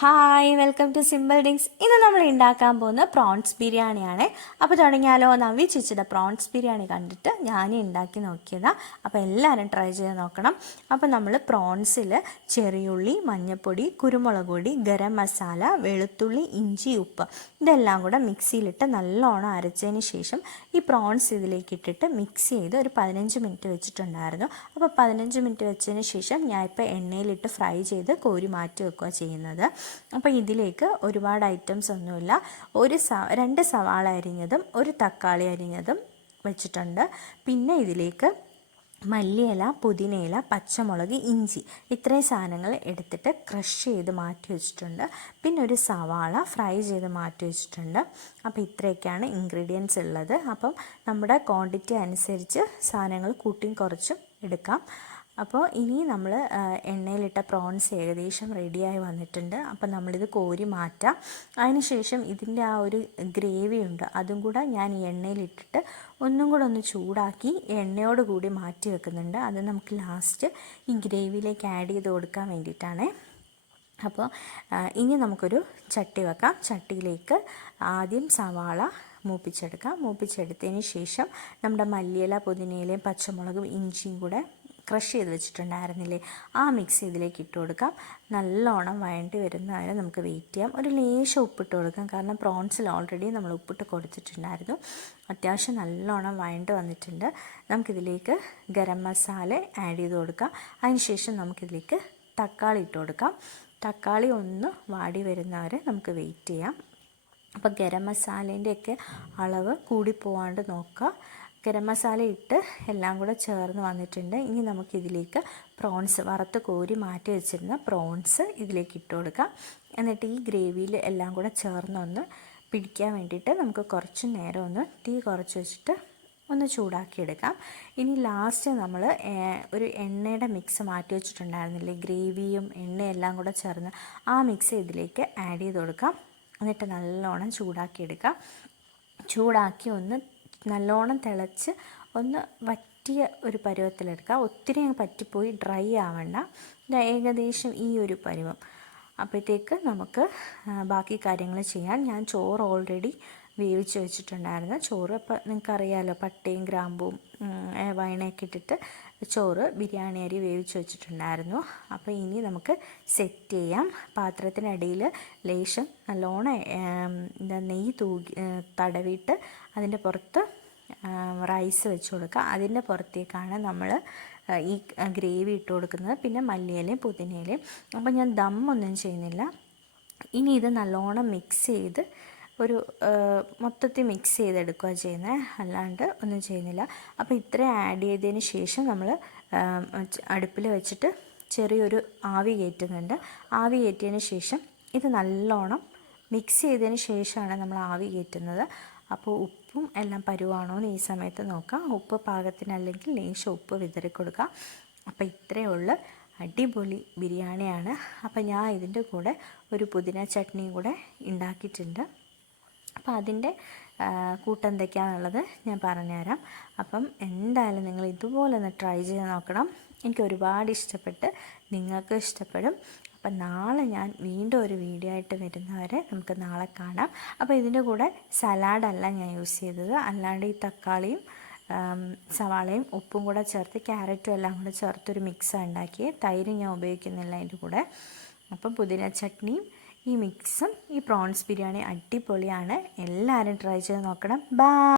Hi, welcome to simple dings. ഇന്ന് നമ്മൾ ഉണ്ടാക്കാൻ പോകുന്ന പ്രോൺസ് ബിരിയാണിയാണ്. അപ്പോൾ തുടങ്ങിയാലോ? നവ്യ ചേച്ചിയുടെ പ്രോൺസ് ബിരിയാണി കണ്ടിട്ട് ഞാൻ ഉണ്ടാക്കി നോക്കിയതാണ്. അപ്പോൾ എല്ലാവരും ട്രൈ ചെയ്ത് നോക്കണം. അപ്പോൾ നമ്മൾ പ്രോൺസിൽ ചെറിയുള്ളി, മഞ്ഞൾപ്പൊടി, കുരുമുളക് പൊടി, ഗരം മസാല, വെളുത്തുള്ളി, ഇഞ്ചി, ഉപ്പ് ഇതെല്ലാം കൂടെ മിക്സിയിലിട്ട് നല്ലോണം അരച്ചതിന് ശേഷം ഈ പ്രോൺസ് ഇതിലേക്ക് ഇട്ടിട്ട് മിക്സ് ചെയ്ത് ഒരു 15 മിനിറ്റ് വെച്ചിട്ടുണ്ടായിരുന്നു. അപ്പോൾ 15 മിനിറ്റ് വെച്ചതിന് ശേഷം ഞാൻ ഇപ്പോൾ എണ്ണയിലിട്ട് ഫ്രൈ ചെയ്ത് കോരി മാറ്റി വെക്കുക ചെയ്യുന്നത്. അപ്പോൾ ഇതിലേക്ക് ഒരുപാട് ഐറ്റംസ് ഒന്നുമില്ല. രണ്ട് സവാള അരിഞ്ഞതും ഒരു തക്കാളി അരിഞ്ഞതും വെച്ചിട്ടുണ്ട്. പിന്നെ ഇതിലേക്ക് മല്ലിയില, പുതിനയില, പച്ചമുളക്, ഇഞ്ചി ഇത്രയും സാധനങ്ങൾ എടുത്തിട്ട് ക്രഷ് ചെയ്ത് മാറ്റി വെച്ചിട്ടുണ്ട്. പിന്നെ ഒരു സവാള ഫ്രൈ ചെയ്ത് മാറ്റി വെച്ചിട്ടുണ്ട്. അപ്പോൾ ഇത്രയൊക്കെയാണ് ഇൻഗ്രീഡിയൻസ് ഉള്ളത്. അപ്പം നമ്മുടെ ക്വാണ്ടിറ്റി അനുസരിച്ച് സാധനങ്ങൾ കൂട്ടിയും കുറച്ചും എടുക്കാം. അപ്പോൾ ഇനി നമ്മൾ എണ്ണയിലിട്ട പ്രോൺസ് ഏകദേശം റെഡിയായി വന്നിട്ടുണ്ട്. അപ്പോൾ നമ്മളിത് കോരി മാറ്റാം. അതിനുശേഷം ഇതിൻ്റെ ആ ഒരു ഗ്രേവി ഉണ്ട്, അതും കൂടെ ഞാൻ ഈ എണ്ണയിലിട്ടിട്ട് ഒന്നും കൂടെ ഒന്ന് ചൂടാക്കി എണ്ണയോട് കൂടി മാറ്റി വെക്കുന്നുണ്ട്. അത് നമുക്ക് ലാസ്റ്റ് ഈ ഗ്രേവിയിലേക്ക് ആഡ് ചെയ്ത് കൊടുക്കാൻ വേണ്ടിയിട്ടാണ്. അപ്പോൾ ഇനി നമുക്കൊരു ചട്ടി വെക്കാം. ചട്ടിയിലേക്ക് ആദ്യം സവാള മൂപ്പിച്ചെടുത്തതിന് ശേഷം നമ്മുടെ മല്ലിയില, പുതിനയിലയും പച്ചമുളകും ഇഞ്ചിയും കൂടെ ക്രഷ് ചെയ്ത് വെച്ചിട്ടുണ്ടായിരുന്നില്ലേ, ആ മിക്സ് ഇതിലേക്ക് ഇട്ട് കൊടുക്കാം. നല്ലോണം വഴണ്ടി വരുന്നവരെ നമുക്ക് വെയിറ്റ് ചെയ്യാം. ഒരു ലേശം ഉപ്പിട്ട് കൊടുക്കാം, കാരണം പ്രോൺസിൽ ഓൾറെഡി നമ്മൾ ഉപ്പിട്ട് കൊടുത്തിട്ടുണ്ടായിരുന്നു. അത്യാവശ്യം നല്ലോണം വഴണ്ട് വന്നിട്ടുണ്ട്. നമുക്കിതിലേക്ക് ഗരം മസാല ആഡ് ചെയ്ത് കൊടുക്കാം. അതിനുശേഷം നമുക്കിതിലേക്ക് തക്കാളി ഇട്ട് കൊടുക്കാം. തക്കാളി ഒന്ന് വാടി വരുന്നവരെ നമുക്ക് വെയിറ്റ് ചെയ്യാം. അപ്പോൾ ഗരം മസാലേൻ്റെയൊക്കെ അളവ് കൂടിപ്പോവാണ്ട് നോക്കുക. ഗരം മസാല ഇട്ട് എല്ലാം കൂടെ ചേർന്ന് വന്നിട്ടുണ്ട്. ഇനി നമുക്കിതിലേക്ക് പ്രോൺസ് വറുത്ത് കോരി മാറ്റി വെച്ചിരുന്ന പ്രോൺസ് ഇതിലേക്ക് ഇട്ട് കൊടുക്കാം. എന്നിട്ട് ഈ ഗ്രേവിയിൽ എല്ലാം കൂടെ ചേർന്നൊന്ന് പിടിക്കാൻ വേണ്ടിയിട്ട് നമുക്ക് കുറച്ച് നേരം ഒന്ന് തീ കുറച്ച് വെച്ചിട്ട് ഒന്ന് ചൂടാക്കിയെടുക്കാം. ഇനി ലാസ്റ്റ് നമ്മൾ ഒരു എണ്ണയുടെ മിക്സ് മാറ്റി വെച്ചിട്ടുണ്ടായിരുന്നില്ലേ, ഗ്രേവിയും എണ്ണയും എല്ലാം കൂടെ ചേർന്ന് ആ മിക്സ് ഇതിലേക്ക് ആഡ് ചെയ്ത് കൊടുക്കാം. എന്നിട്ട് നല്ലോണം ചൂടാക്കിയെടുക്കാം. ചൂടാക്കി ഒന്ന് നല്ലോണം തിളച്ച് ഒന്ന് വറ്റിയ ഒരു പരുവത്തിലെടുക്കുക. ഒത്തിരി അങ്ങ് പറ്റിപ്പോയി ഡ്രൈ ആവണ്ട. ഏകദേശം ഈ ഒരു പരുവം അപ്പോഴത്തേക്ക് നമുക്ക് ബാക്കി കാര്യങ്ങൾ ചെയ്യാൻ. ഞാൻ ചോറ് ഓൾറെഡി വേവിച്ച് വെച്ചിട്ടുണ്ടായിരുന്നു. ചോറ് അപ്പോൾ നിങ്ങൾക്കറിയാമല്ലോ, പട്ടയും ഗ്രാമ്പും വൈനയൊക്കെ ഇട്ടിട്ട് ചോറ് ബിരിയാണി അരി വേവിച്ച് വെച്ചിട്ടുണ്ടായിരുന്നു. അപ്പോൾ ഇനി നമുക്ക് സെറ്റ് ചെയ്യാം. പാത്രത്തിനടിയിൽ ലേശം നല്ലോണം നെയ്യ് തടവിയിട്ട് അതിൻ്റെ പുറത്ത് റൈസ് വെച്ച് കൊടുക്കുക. അതിൻ്റെ പുറത്തേക്കാണ് നമ്മൾ ഈ ഗ്രേവി ഇട്ട് കൊടുക്കുന്നത്. പിന്നെ മല്ലിയിലയും പുതിനയിലയും. അപ്പോൾ ഞാൻ ദമ്മൊന്നും ചെയ്യുന്നില്ല. ഇനി ഇത് നല്ലോണം മിക്സ് ചെയ്ത് ഒരു മൊത്തത്തിൽ മിക്സ് ചെയ്തെടുക്കുക ചെയ്യുന്നത്, അല്ലാണ്ട് ഒന്നും ചെയ്യുന്നില്ല. അപ്പോൾ ഇത്രയും ആഡ് ചെയ്തതിന് ശേഷം നമ്മൾ അടുപ്പിൽ വെച്ചിട്ട് ചെറിയൊരു ആവി കയറ്റുന്നുണ്ട്. ആവി കയറ്റിയതിന് ശേഷം ഇത് നല്ലോണം മിക്സ് ചെയ്തതിന് ശേഷമാണ് നമ്മൾ ആവി കയറ്റുന്നത്. അപ്പോൾ ഉപ്പും എല്ലാം പരുവാണോ എന്ന് ഈ സമയത്ത് നോക്കാം. ഉപ്പ് പാകത്തിനല്ലെങ്കിൽ ലേശം ഉപ്പ് വിതറി കൊടുക്കാം. അപ്പോൾ ഇത്രയേ ഉള്ളൂ, അടിപൊളി ബിരിയാണിയാണ്. അപ്പോൾ ഞാൻ ഇതിൻ്റെ കൂടെ ഒരു പുതിന ചട്നിയും കൂടെ ഉണ്ടാക്കിയിട്ടുണ്ട്. അപ്പോൾ അതിൻ്റെ കൂട്ടെന്തൊക്കെയാണെന്നുള്ളത് ഞാൻ പറഞ്ഞുതരാം. അപ്പം എന്തായാലും നിങ്ങൾ ഇതുപോലെ ഒന്ന് ട്രൈ ചെയ്ത് നോക്കണം. എനിക്ക് ഒരുപാട് ഇഷ്ടപ്പെട്ട്, നിങ്ങൾക്ക് ഇഷ്ടപ്പെടും. അപ്പം നാളെ ഞാൻ വീണ്ടും ഒരു വീഡിയോ ആയിട്ട് വരുന്നവരെ നമുക്ക് നാളെ കാണാം. അപ്പോൾ ഇതിൻ്റെ കൂടെ സലാഡല്ല ഞാൻ യൂസ് ചെയ്തത്, അല്ലാണ്ട് ഈ തക്കാളിയും സവാളയും ഉപ്പും കൂടെ ചേർത്ത് ക്യാരറ്റും എല്ലാം കൂടെ ചേർത്തൊരു മിക്സാണ് ഉണ്ടാക്കി. തൈര് ഞാൻ ഉപയോഗിക്കുന്നില്ല അതിൻ്റെ കൂടെ. അപ്പം പുതിന ചട്നിയും ഈ മിക്സും ഈ പ്രോൺസ് ബിരിയാണി അടിപൊളിയാണ്. എല്ലാവരും ട്രൈ ചെയ്ത് നോക്കണം. ബൈ.